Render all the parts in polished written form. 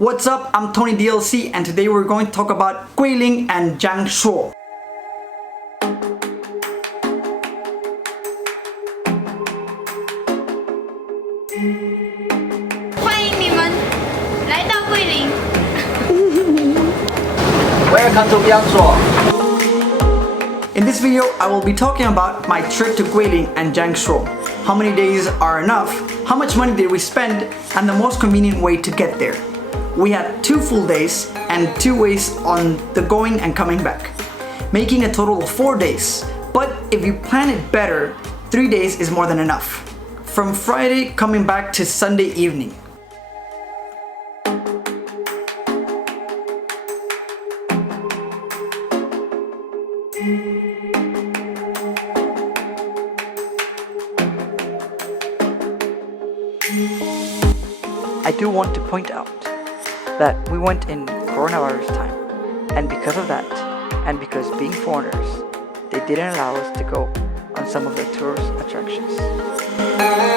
What's up? I'm Tony DLC and today we're going to talk about Guilin and Yangshuo. 欢迎你们来到桂林。Welcome to Yangshuo. In this video, I will be talking about my trip to Guilin and Yangshuo. How many days are enough? How much money did we spend? And the most convenient way to get there. We had 2 full days and 2 ways on the going and coming back, making a total of 4 days. But if you plan it better, 3 days is more than enough. From Friday coming back to Sunday evening. I do want to point out that we went in coronavirus time, and because of that, and because being foreigners, they didn't allow us to go on some of the tourist attractions.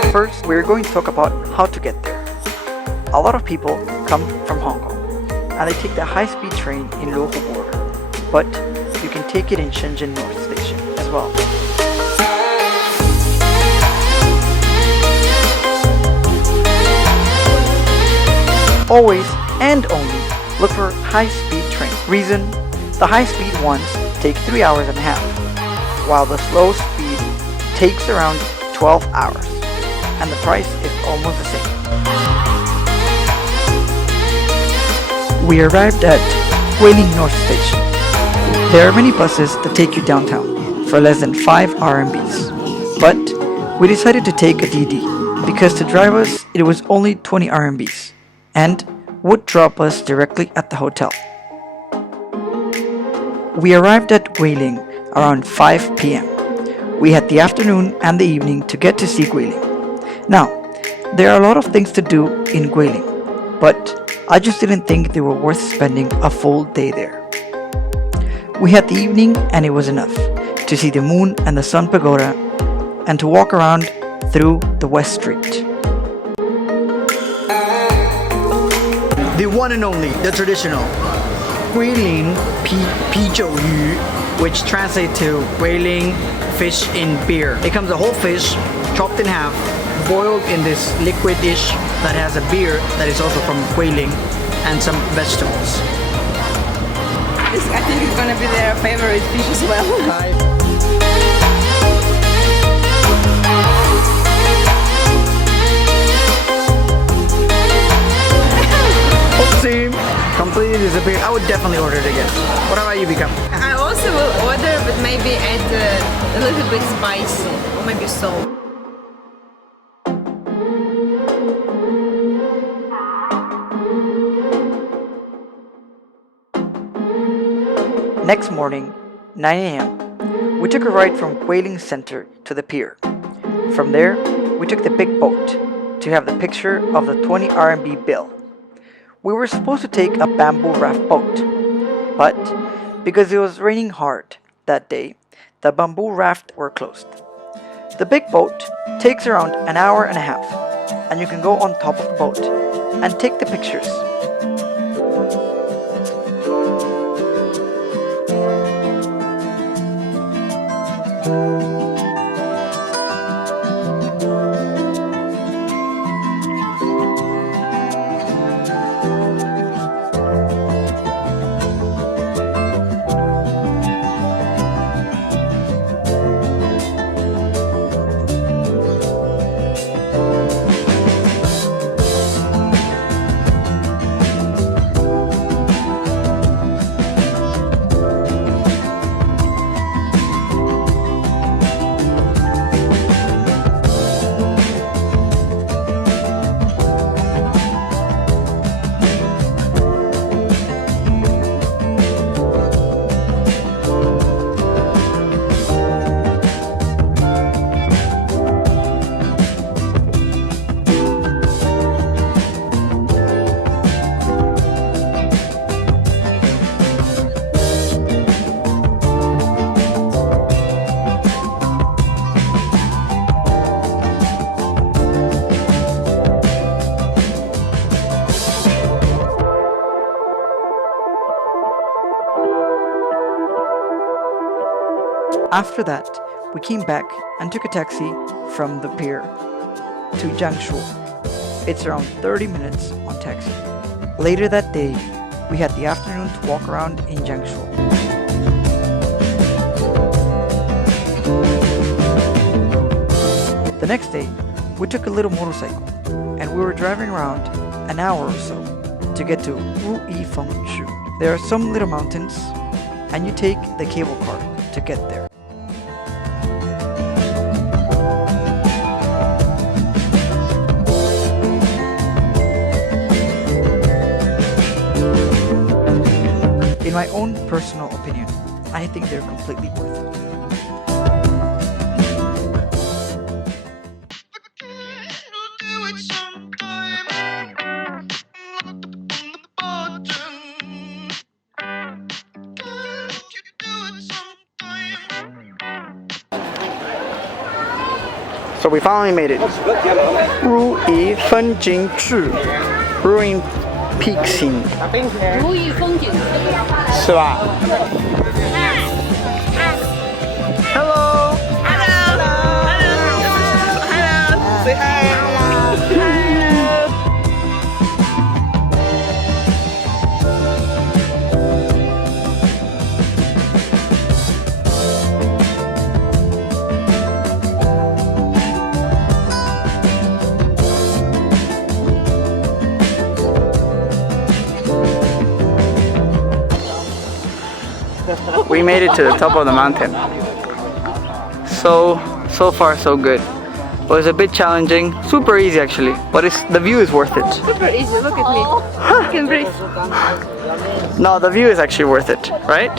First, we're going to talk about how to get there. A lot of people come from Hong Kong, and they take the high-speed train in local border, but you can take it in Shenzhen North Station as well. Always and only look for high-speed trains. Reason, the high-speed ones take 3 hours and a half, while the slow speed takes around 12 hours, and the price is almost the same. We arrived at Guilin North Station. There are many buses that take you downtown for less than 5 RMBs, but we decided to take a DD because to drive us it was only 20 RMBs and would drop us directly at the hotel. We arrived at Guilin around 5 p.m. We had the afternoon and the evening to get to see Guilin. Now, there are a lot of things to do in Guilin, but I just didn't think they were worth spending a full day there. We had the evening and it was enough to see the moon and the sun pagoda and to walk around through the West Street. The one and only, the traditional Guilin Pi Jiu Yu, which translates to Guilin fish in beer. It comes a whole fish, chopped in half, boiled in this liquid dish that has a beer that is also from Guilin and some vegetables. I think it's gonna be their favorite fish as well. Oopsie, completely disappeared. I would definitely order it again. What about you, Become? I also will order, but maybe add a little bit spicy, or maybe salt. Next morning, 9 a.m., we took a ride from Guilin Center to the pier. From there, we took the big boat to have the picture of the 20 RMB bill. We were supposed to take a bamboo raft boat, but because it was raining hard that day, the bamboo raft were closed. The big boat takes around an hour and a half, and you can go on top of the boat and take the pictures. After that, we came back and took a taxi from the pier to Yangshuo. It's around 30 minutes on taxi. Later that day, we had the afternoon to walk around in Yangshuo. The next day, we took a little motorcycle and we were driving around an hour or so to get to Ruifengshu. There are some little mountains and you take the cable car to get there. In my own personal opinion, I think they're completely worth it. So we finally made it. Ruifengshu, Ruin Peak Scene. 如意风景。是吧 Hello. Say hi. We made it to the top of the mountain. So far so good. It was a bit challenging, super easy actually, but the view is worth it. Super easy. Look at me. I can breathe. No, the view is actually worth it, right?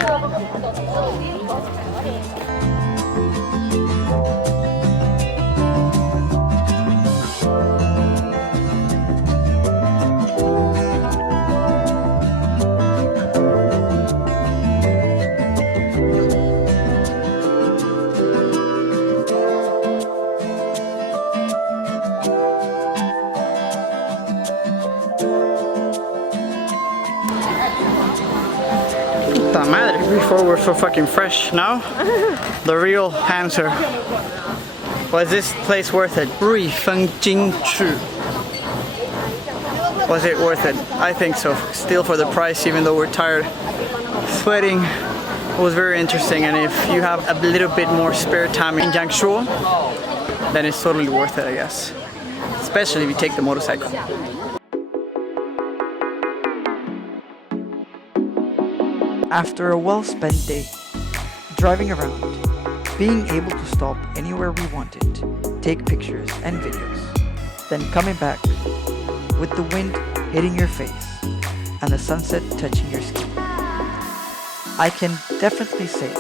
Puta madre, before we're so fucking fresh. Now, the real answer. Was this place worth it? Ruifengshu. Was it worth it? I think so. Still for the price, even though we're tired. Sweating. It was very interesting, and if you have a little bit more spare time in Yangshuo, then it's totally worth it, I guess. Especially if you take the motorcycle. After a well-spent day, driving around, being able to stop anywhere we wanted, take pictures and videos, then coming back with the wind hitting your face and the sunset touching your skin, I can definitely say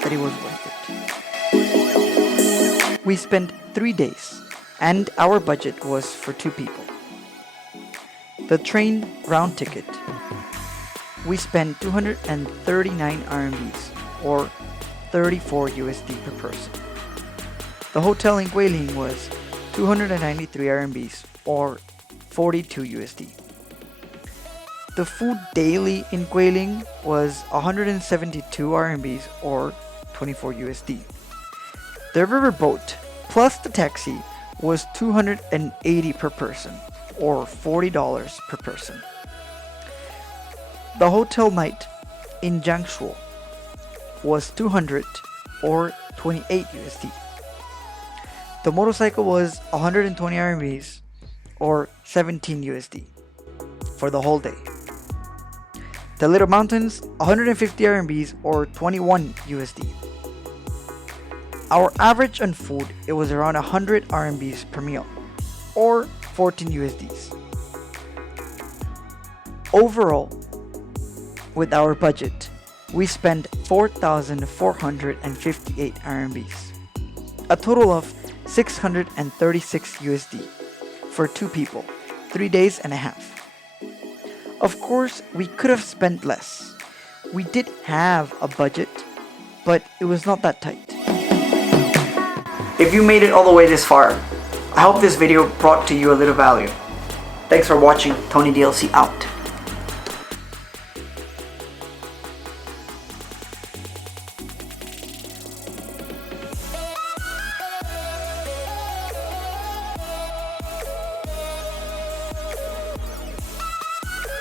that it was worth it. We spent 3 days and our budget was for 2 people. The train round ticket, we spent 239 RMBs or 34 USD per person. The hotel in Guilin was 293 RMBs or 42 USD. The food daily in Guilin was 172 RMBs or 24 USD. The riverboat plus the taxi was 280 per person or $40 per person. The hotel night in Yangshuo was 200 or 28 USD. The motorcycle was 120 RMBs or 17 USD for the whole day. The little mountains 150 RMBs or 21 USD. Our average on food, it was around 100 RMBs per meal or 14 USDs. Overall, with our budget, we spent 4,458 RMBs, a total of 636 USD for 2 people, 3 days and a half. Of course, we could have spent less. We did have a budget, but it was not that tight. If you made it all the way this far, I hope this video brought to you a little value. Thanks for watching. Tony DLC out.